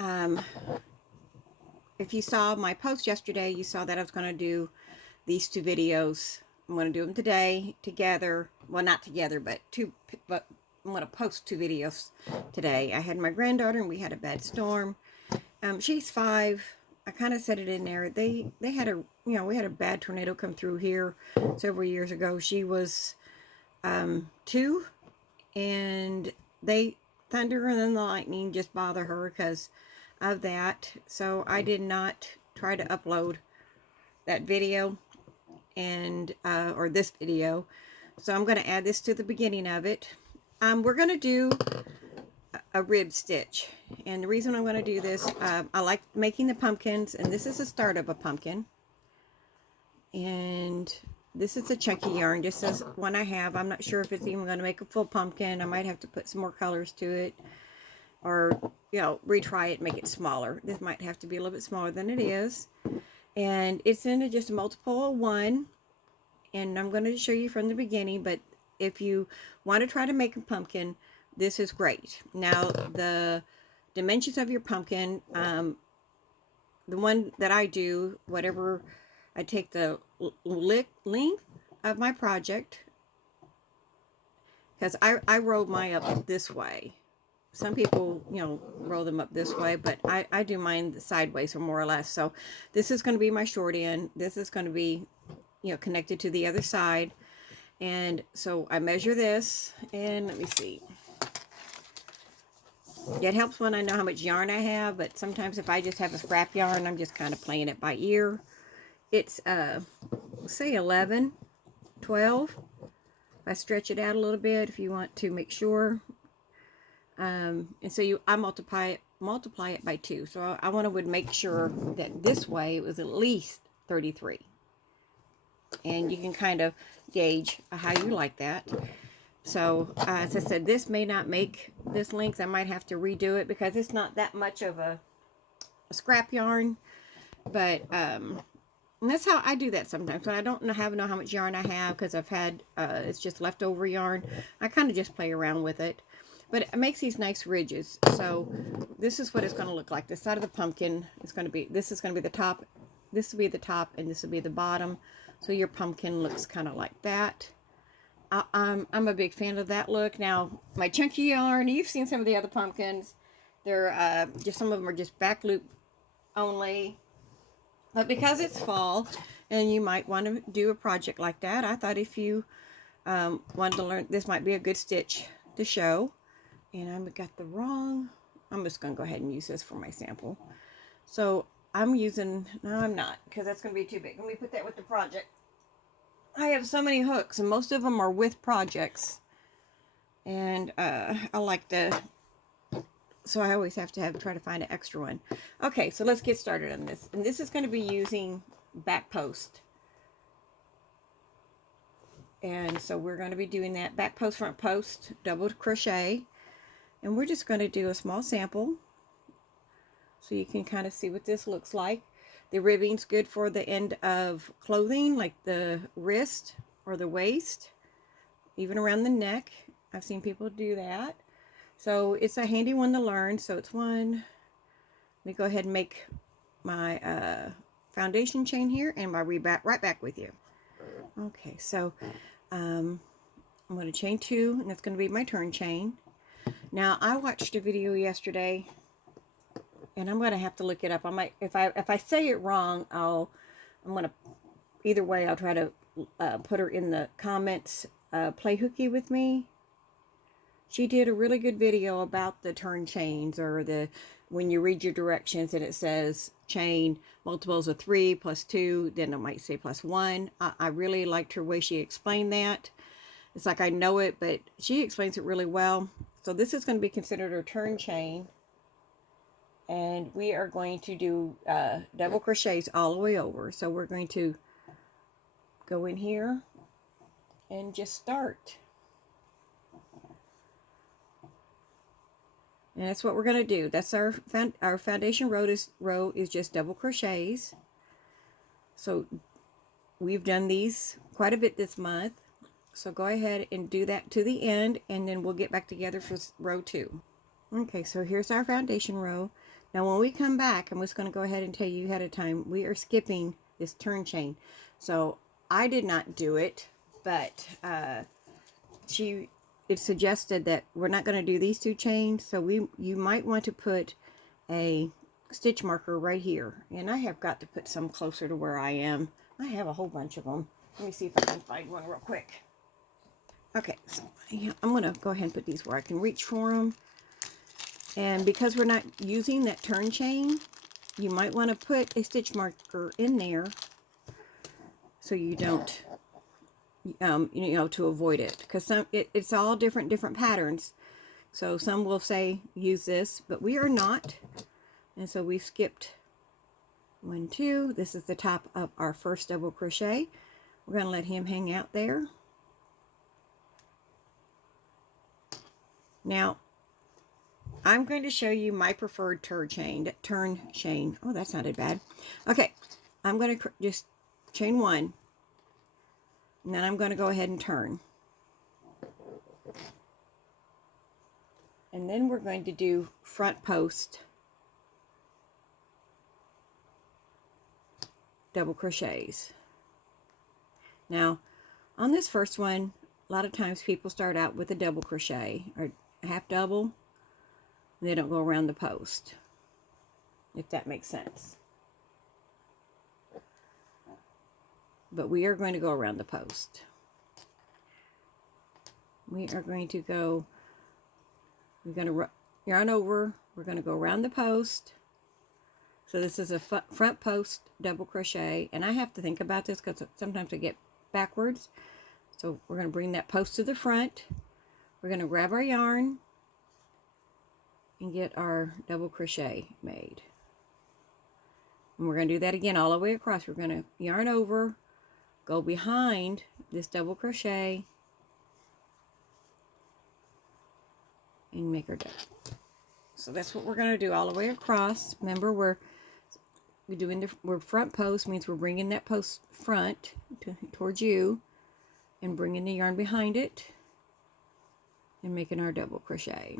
Um, if you saw my post yesterday, you saw that I was going to do these two videos. I'm going to do them today together. Well, not together, but I'm going to post two videos today. I had my granddaughter and we had a bad storm. She's 5. I kind of said it in there. They had we had a bad tornado come through here several years ago. She was 2, and thunder and then the lightning just bother her because of that. So I did not try to upload that video and or this video. So I'm going to add this to the beginning of it. We're going to do a rib stitch, and the reason I'm going to do this, I like making the pumpkins, and this is the start of a pumpkin, and this is a chunky yarn, just as one I have. I'm not sure if it's even going to make a full pumpkin. I might have to put some more colors to it, or retry it, make it smaller. This might have to be a little bit smaller than it is, and it's in just a multiple of 1, and I'm going to show you from the beginning. But if you want to try to make a pumpkin, this is great. Now, the dimensions of your pumpkin, the one that I do, whatever, I take the length of my project, because I roll mine up this way. Some people, roll them up this way, but I do mine sideways, or more or less. So this is going to be my short end. This is going to be, connected to the other side. And so I measure this, and let me see. It helps when I know how much yarn I have, but sometimes if I just have a scrap yarn, I'm just kind of playing it by ear. It's, say 11, 12. If I stretch it out a little bit, if you want to make sure. And so I multiply it by 2. So I would make sure that this way it was at least 33. And you can kind of gauge how you like that. So, as I said, this may not make this length. I might have to redo it because it's not that much of a scrap yarn. But, and that's how I do that sometimes. When I don't know how much yarn I have, because I've had, it's just leftover yarn, I kind of just play around with it. But it makes these nice ridges. So, this is what it's going to look like. The side of the pumpkin is going to be, this is going to be the top, this will be the top, and this will be the bottom. So, your pumpkin looks kind of like that. I'm a big fan of that look. Now, my chunky yarn, you've seen some of the other pumpkins. They're just, some of them are just back loop only. But because it's fall and you might want to do a project like that, I thought if you wanted to learn, this might be a good stitch to show. And I've got the wrong, I'm just going to go ahead and use this for my sample. So I'm using, no, I'm not, because that's going to be too big. Let me put that with the project. I have so many hooks, and most of them are with projects, and I like so I always have to try to find an extra one. Okay, so let's get started on this, and this is going to be using back post, and so we're going to be doing that back post, front post, double crochet, and we're just going to do a small sample so you can kind of see what this looks like. The ribbing's good for the end of clothing, like the wrist or the waist, even around the neck. I've seen people do that. So it's a handy one to learn. So it's one. Let me go ahead and make my foundation chain here, and I'll be right back with you. Okay, so I'm going to chain 2, and that's going to be my turn chain. Now, I watched a video yesterday, and I'm going to have to look it up. I might, if I say it wrong, I'm going to, either way, I'll try to put her in the comments. Play hooky with me. She did a really good video about the turn chains, or when you read your directions and it says chain multiples of 3 plus 2, then it might say plus 1. I really liked her way she explained that. It's like I know it, but she explains it really well. So this is going to be considered a turn chain. And we are going to do double crochets all the way over. So we're going to go in here and just start. And that's what we're going to do. That's our foundation row is just double crochets. So we've done these quite a bit this month. So go ahead and do that to the end, and then we'll get back together for row 2. Okay, so here's our foundation row. Now when we come back, I'm just going to go ahead and tell you ahead of time, we are skipping this turn chain. So I did not do it, but it suggested that we're not going to do these 2 chains, so you might want to put a stitch marker right here, and I have got to put some closer to where I am. I have a whole bunch of them. Let me see if I can find one real quick. Okay, so I'm going to go ahead and put these where I can reach for them. And because we're not using that turn chain, you might want to put a stitch marker in there so you don't, to avoid it. Because it's all different patterns. So some will say use this, but we are not. And so we've skipped 1, 2. This is the top of our first double crochet. We're going to let him hang out there. Now, I'm going to show you my preferred turn chain. Oh, that sounded bad. Okay, I'm going to just chain 1, and then I'm going to go ahead and turn. And then we're going to do front post double crochets. Now, on this first one, a lot of times people start out with a double crochet or a half double. They don't go around the post, if that makes sense. But we are going to go around the post. We are going to go, we're going to yarn over, we're going to go around the post. So this is a front post double crochet, and I have to think about this because sometimes I get backwards. So we're going to bring that post to the front. We're going to grab our yarn and get our double crochet made. And we're going to do that again all the way across. We're going to yarn over, go behind this double crochet, and make our double. So that's what we're going to do all the way across. Remember, we're front post, means we're bringing that post front towards you and bringing the yarn behind it and making our double crochet.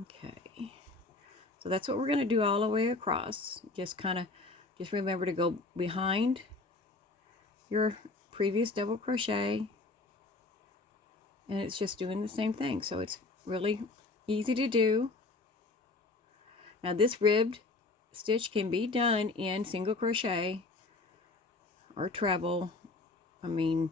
Okay, so that's what we're going to do all the way across. Just remember to go behind your previous double crochet, and it's just doing the same thing. So it's really easy to do. Now this ribbed stitch can be done in single crochet or treble. I mean,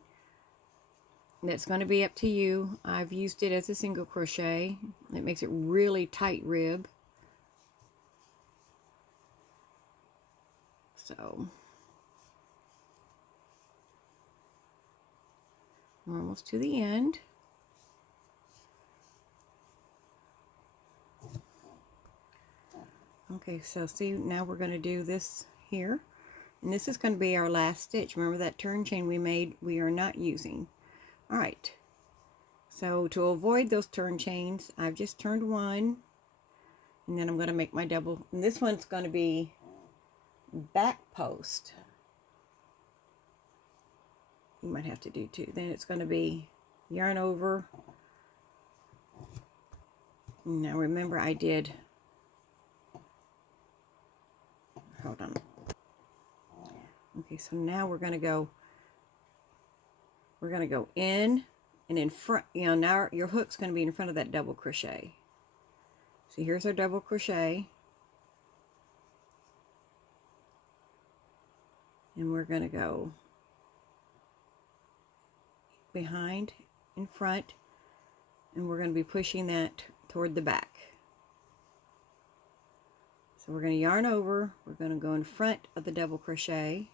that's going to be up to you. I've used it as a single crochet. It makes it really tight rib. So we're almost to the end. Okay, so see, now we're going to do this here. And this is going to be our last stitch. Remember that turn chain we made, we are not using. All right, so to avoid those turn chains, I've just turned 1, and then I'm going to make my double, and this one's going to be back post. You might have to do 2. Then it's going to be yarn over. Now remember, I did, hold on. Okay, so now we're going to go in and in front. Now your hook's going to be in front of that double crochet. So here's our double crochet, and we're going to go behind, in front, and we're going to be pushing that toward the back. So we're going to yarn over, we're going to go in front of the double crochet,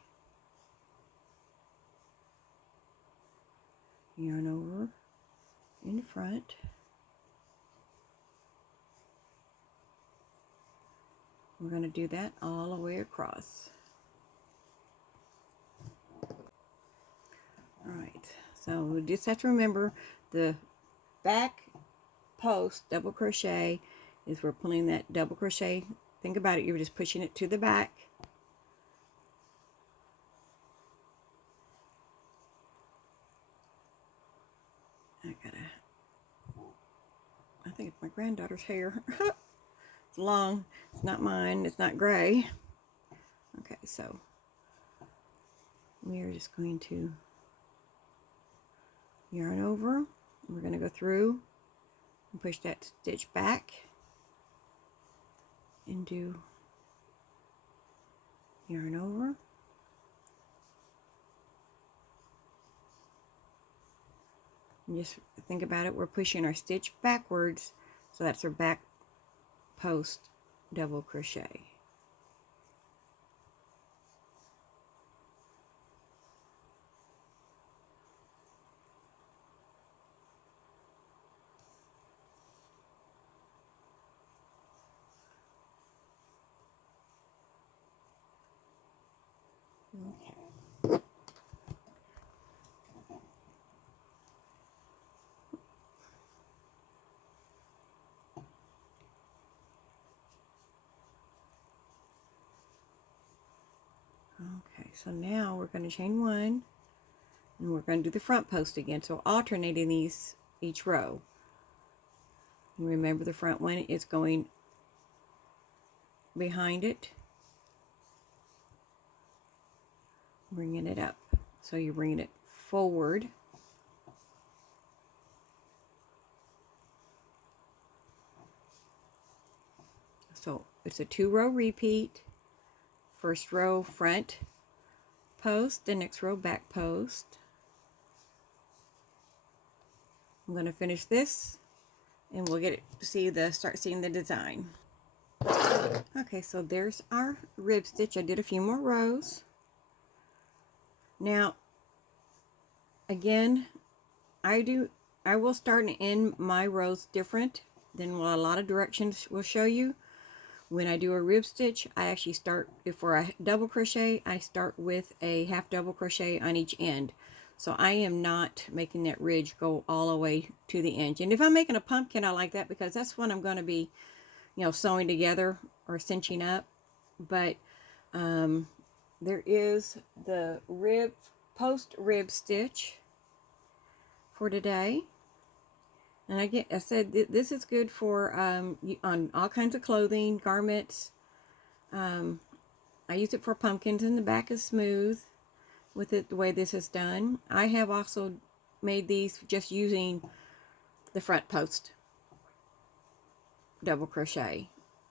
yarn over, in front, we're going to do that all the way across. All right, so we just have to remember the back post double crochet is we're pulling that double crochet. Think about it, you're just pushing it to the back. Okay, think it's my granddaughter's hair. It's long. It's not mine. It's not gray. Okay, so we are just going to yarn over. We're going to go through and push that stitch back and do yarn over. And just think about it, we're pushing our stitch backwards, so that's our back post double crochet. Okay. Okay, so now we're going to chain one, and we're going to do the front post again, so alternating these each row. And remember, the front one is going behind it, bringing it up. So you're bringing it forward. So it's a 2-row repeat. First row front post, the next row back post. I'm going to finish this and we'll get it to start seeing the design. Okay, so there's our rib stitch. I did a few more rows. Now again, I will start and end my rows different than what a lot of directions will show you. When I do a rib stitch, I actually start, for a double crochet, I start with a half double crochet on each end. So I am not making that ridge go all the way to the edge. And if I'm making a pumpkin, I like that because that's when I'm going to be, sewing together or cinching up. But there is the post rib stitch for today. And I said this is good for on all kinds of clothing, garments. I use it for pumpkins, and the back is smooth with it the way this is done. I have also made these just using the front post double crochet,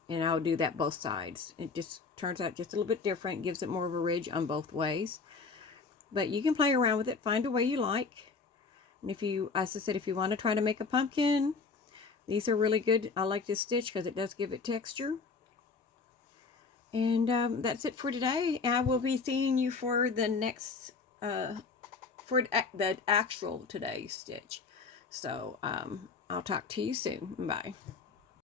and I'll do that both sides. It just turns out just a little bit different, gives it more of a ridge on both ways. But you can play around with it, find a way you like. And if you, as I said, if you want to try to make a pumpkin, these are really good. I like this stitch because it does give it texture. And that's it for today. I will be seeing you for the next, for the actual today's stitch. So I'll talk to you soon. Bye.